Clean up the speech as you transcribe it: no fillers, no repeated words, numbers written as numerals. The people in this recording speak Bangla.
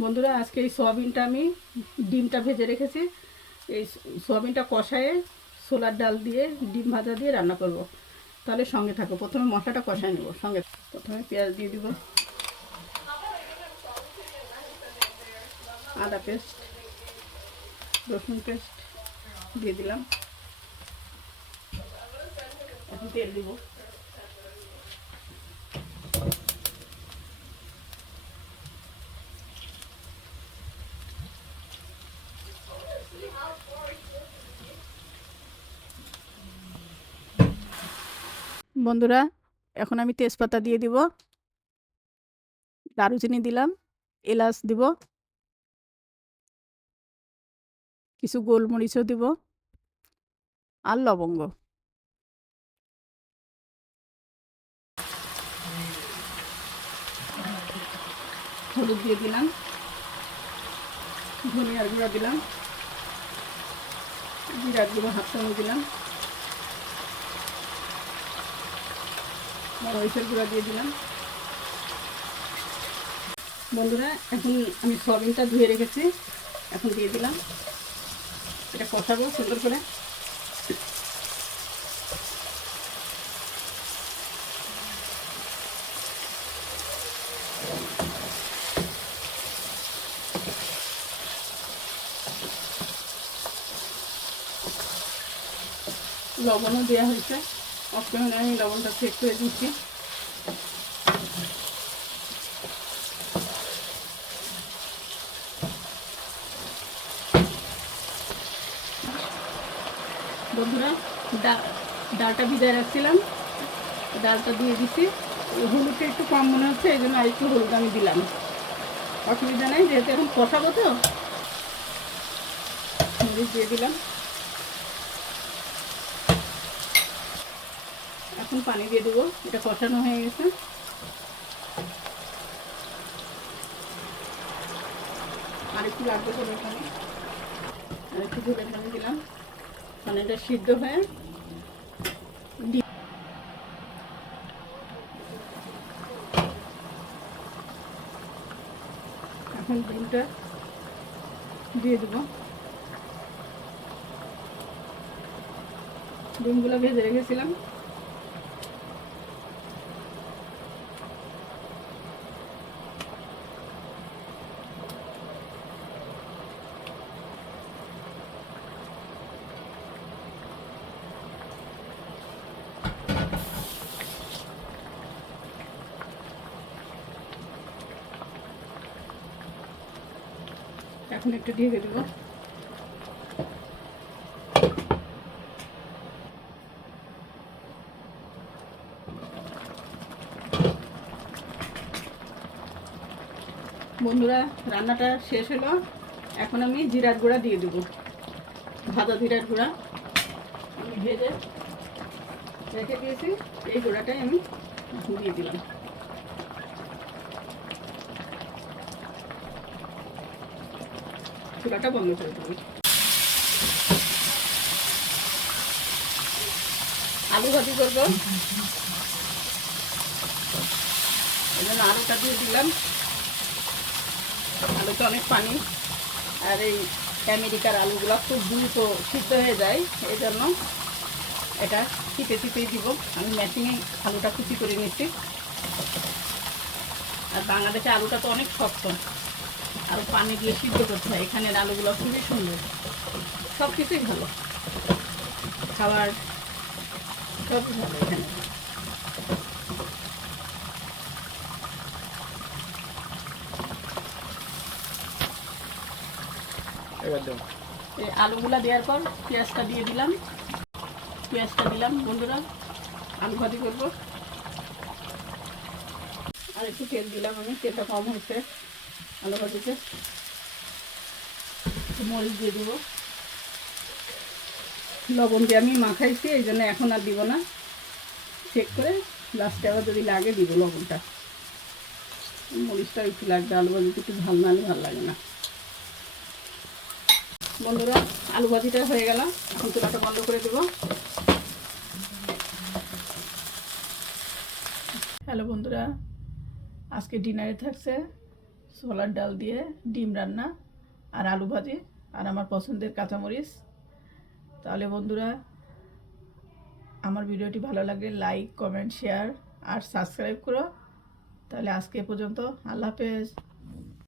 বন্ধুরা, আজকে এই সোয়াবিনটা আমি ডিমটা ভেজে রেখেছি। এই সোয়াবিনটা কষায়ে ছোলার ডাল দিয়ে ডিম ভাজা দিয়ে রান্না করব। তাহলে সঙ্গে থাকো। প্রথমে মশলাটা কষায় নেব। সঙ্গে প্রথমে পেঁয়াজ দিয়ে দিব, আদা পেস্ট, রসুন পেস্ট দিয়ে দিলাম। এখন তেল দিব। বন্ধুরা, এখন আমি তেজপাতা দিয়ে দিব, দারুচিনি দিলাম, এলাচ দিব, কিছু গোলমরিচও দিব আর লবঙ্গ। হলুদ দিয়ে দিলাম, ধনিয়ার গুঁড়া দিলাম, জিরার গুঁড়ো হাফ চামচ দিলাম, মরিচের গুঁড়া দিয়ে দিলাম। বন্ধুরা, এখন আমি সয়াবিনটা ধুয়ে রেখেছি, এখন দিয়ে দিলাম। এটা কষাবো সুন্দর করে। লবণও দেওয়া হয়েছে, অপশনে আমি লবণটা চেক করে দিচ্ছি। বন্ধুরা, ডালটা ভিজায় রাখছিলাম, ডালটা দিয়ে দিচ্ছি। হলুদটা একটু কম মনে হচ্ছে, এই জন্য আরেকটু হলুদ আমি দিলাম। অসুবিধা নেই, যেহেতু এখন কষাবো তো। মরিচ দিয়ে দিলাম। এখন পানি দিয়ে দেবো, এটা কষানো হয়ে গেছে। আর একটু লাগবে ঝোলের পানি, আর একটু ঝোলের পানি দিলাম, মানে এটা সিদ্ধ হয়ে এখন ডিমটা দিয়ে দেবো। ডিমগুলো ভেজে রেখেছিলাম। এখন একটু ঢেকে দেবো। বন্ধুরা, রান্নাটা শেষ হলো। এখন আমি জিরার গুঁড়া দিয়ে দেবো, ভাজা জিরার গুঁড়া আমি ভেজে রেখে দিয়েছি। এই গুঁড়াটাই আমি দিয়ে দিলাম। চুলাটা বন্ধ করে দেবো। আলু ভাজি করবো, এই জন্য আলুটা দিয়ে দিলাম। আলুতে অনেক পানি, আর এই আমেরিকার আলুগুলো খুব দ্রুত সিদ্ধ হয়ে যায়, এই জন্য এটা চিপে চিপেই দিব। আমি মেশিনে আলুটা কুচি করে নিচ্ছি। আর বাংলাদেশে আলুটা তো অনেক শক্ত, আরও পানি দিয়ে সিদ্ধ করতে হয়। এখানের আলুগুলো খুবই সুন্দর, সব কিছুই ভালো, খাবার সবই ভালো এখানে। এই আলুগুলা দেওয়ার পর পেঁয়াজটা দিয়ে দিলাম। পেঁয়াজটা দিলাম। বন্ধুরা, আলু ভাজি করবো। আর একটু তেল দিলাম, আমি তেলটা কম হয়েছে আলু ভাজিতে। মরিচ দিয়ে দেবো, লবণ দিয়ে আমি মাখাইছি, এই জন্য এখন আর দিব না। চেক করে লাস্টে আবার যদি লাগে দিব লবণটা। মরিচটা একটু লাগবে, আলু ভাজিতে একটু ঝাল না হলে ভালো লাগে না। বন্ধুরা, আলু ভাজিটা হয়ে গেল, এখন চুলাটা বন্ধ করে দেবো। হ্যালো বন্ধুরা, আজকে ডিনারে থাকছে ছোলার ডাল দিয়ে ডিম রান্না আর আলু ভাজি আর আমার পছন্দের কাঁচামরিচ। তাহলে বন্ধুরা, আমার ভিডিওটি ভালো লাগলে লাইক, কমেন্ট, শেয়ার আর সাবস্ক্রাইব করো। তাহলে আজকে এ পর্যন্ত। আল্লাহ হাফেজ।